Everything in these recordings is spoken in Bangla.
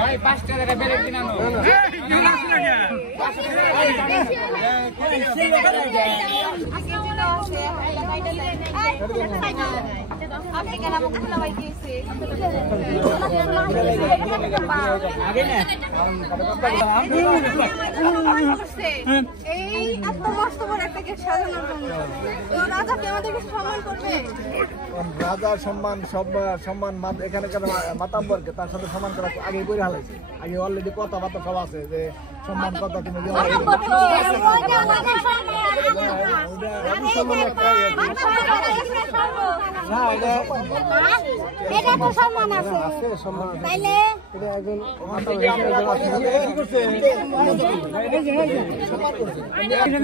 ওই 5 টাকা বেলে কিনা নো আপনি কেন আমাকে খোলাই দিয়েছে আগে না এই এত মস্ত বড় একটা গেট সাজানোর জন্য তো রাজা কি আমাদেরকে সম্মান করবে রাজার সম্মান সব সম্মান এখানে মাতাম্বরকে তার সাথে সম্মান করা আগে করে হালাইছে আগে অলরেডি কথাবার্তা সব আছে যে সম্মান কথা তুমি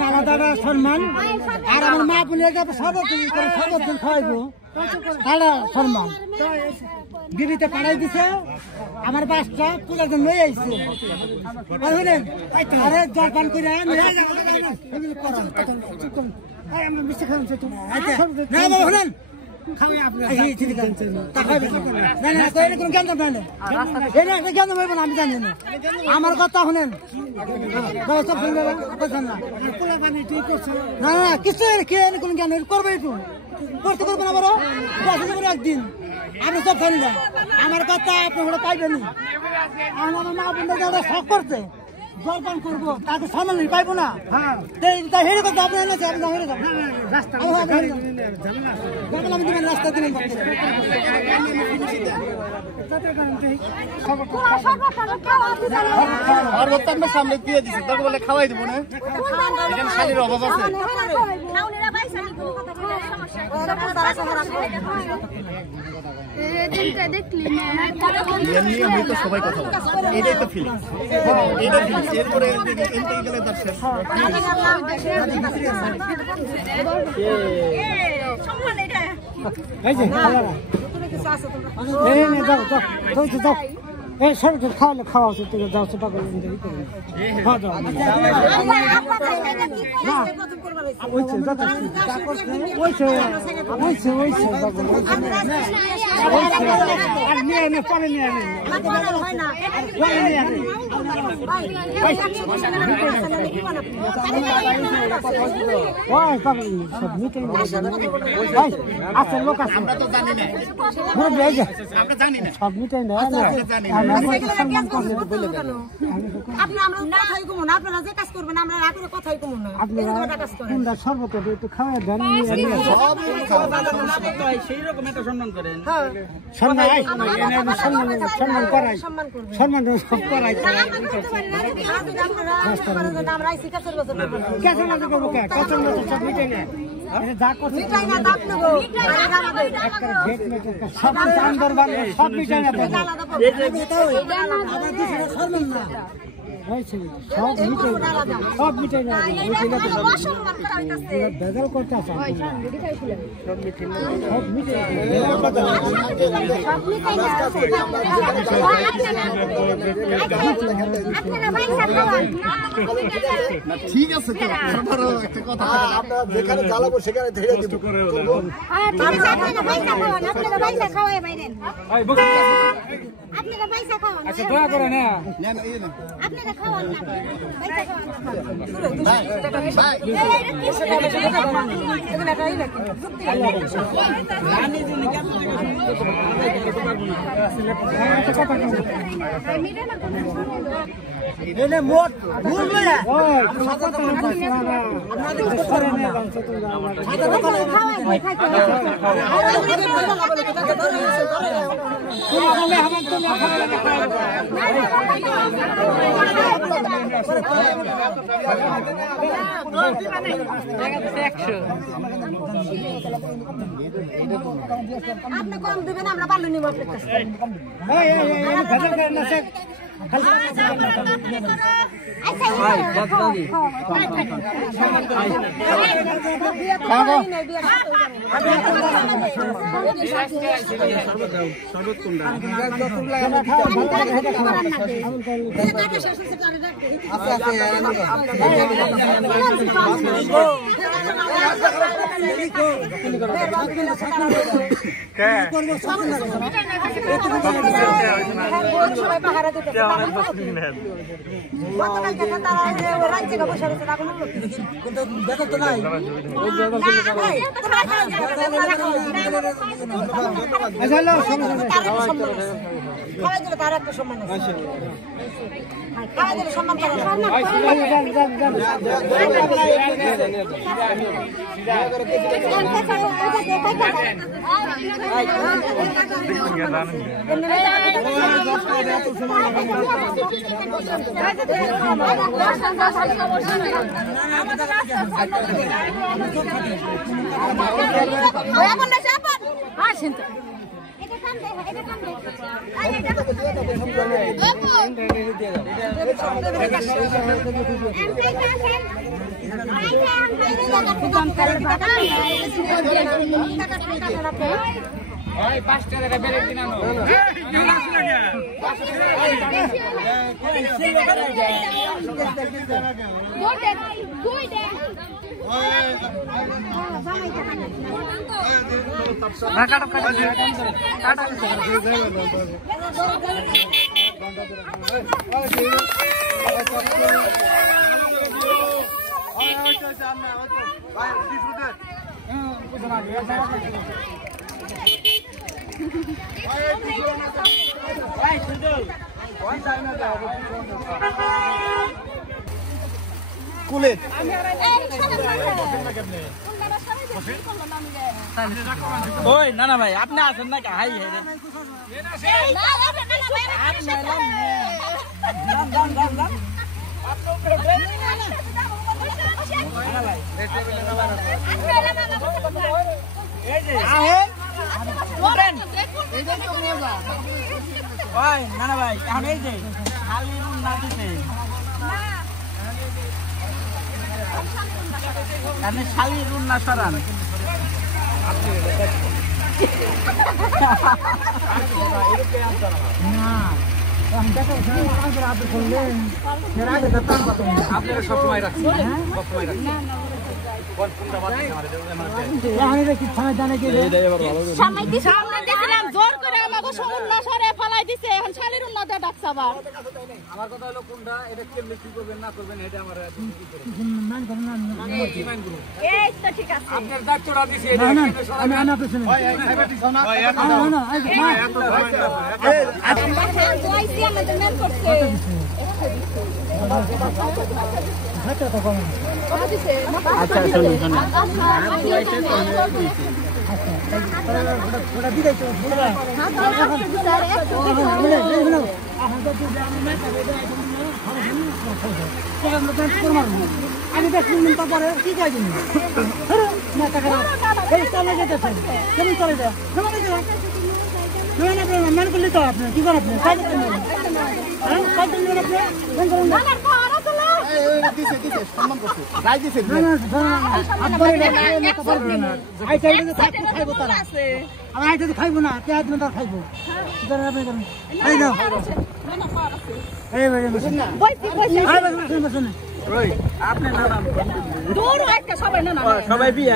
আলাদা সম্মান আর আমার মা বলে সর্বদিন খাওয়াইবো তারা সম্মান দিদিতে পাড়াই দিছে আমার বাসটা পূজার জন্য আইছে আরে জল পান করে আমার কথা শুনেন না না কিছু কোন জ্ঞান করবে করতে করবো না বড় একদিন আপনি সব জানি না আমার কথা আপনি ওরা পাইবেন আমার মা বোনদের শখ করছে জলপান করবো তাকে সামনে পাইবো না হেরে কথা আপনি রাস্তা দিলেন সামনে দিয়ে দিচ্ছে তাকে বলে খাওয়াই দেবো না এখানে শালির অভাব আছে সবাই কথা এটাই তো ফিল এরপরে গেলে তার শেষ খাওয়ালে খাওয়া উচিত যাও সেটা আচ্ছা লোক আছে সব মিটাই না সর্বত একটু খাওয়া দেন সম্মান করেন সম্মান করাই সম্মান সব করাই সব মিটাই না যা করছে সব মিটাই না সব মিটাই না বেজাল করতে আসে ঠিক আছে একটা কথা আমরা যেখানে জ্বালাবো সেখানে ধীরে আচ্ছা দয়া করে না মোট ভুল আপনি কম দেবেন আমরা ভালো নিব আপনার কাছে ওই 5 টাকা বেলে দিন আনো কুলেট ওই না না ভাই আপনি আছেন না হাই হে রে ওই না না ভাই এখন এই যে খালি রুম না দিতে আপনি শালি রুন না সরান আপনারা সবসময় রাখছেন সবসময় রাখছেন জোর করে আমাকে সমুদ্র সরে ফেলাই দিছে এখন শালির উন্নতে ডাকছে আবার আমার কথা হলো কোনটা এটা কেমনে কি করবেন না করবেন এটা আমার এই তো ঠিক আছে আপনার দায়িত্বটা দিছি জয়সি আমাদের মেল করছে আচ্ছা শুনুন শুনুন আমি তারপরে কি চাই চলে যেতেছেন কেমন চলে যায় মান করলে তো আপনি কি করেন খাইবো না তার খাইবো সবাই বিয়ে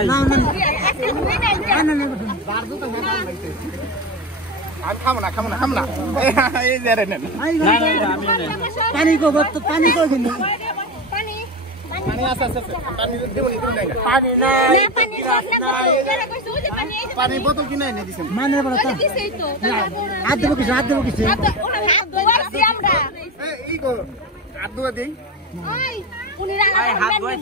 পানি পানি কো কিন্তু পানি বোতল কিনে এনে দিছেন মানে হাত দেবো কিছু হাত দেবো কিছু এই গো হাত ধোয়া দেই হাত ধোয়া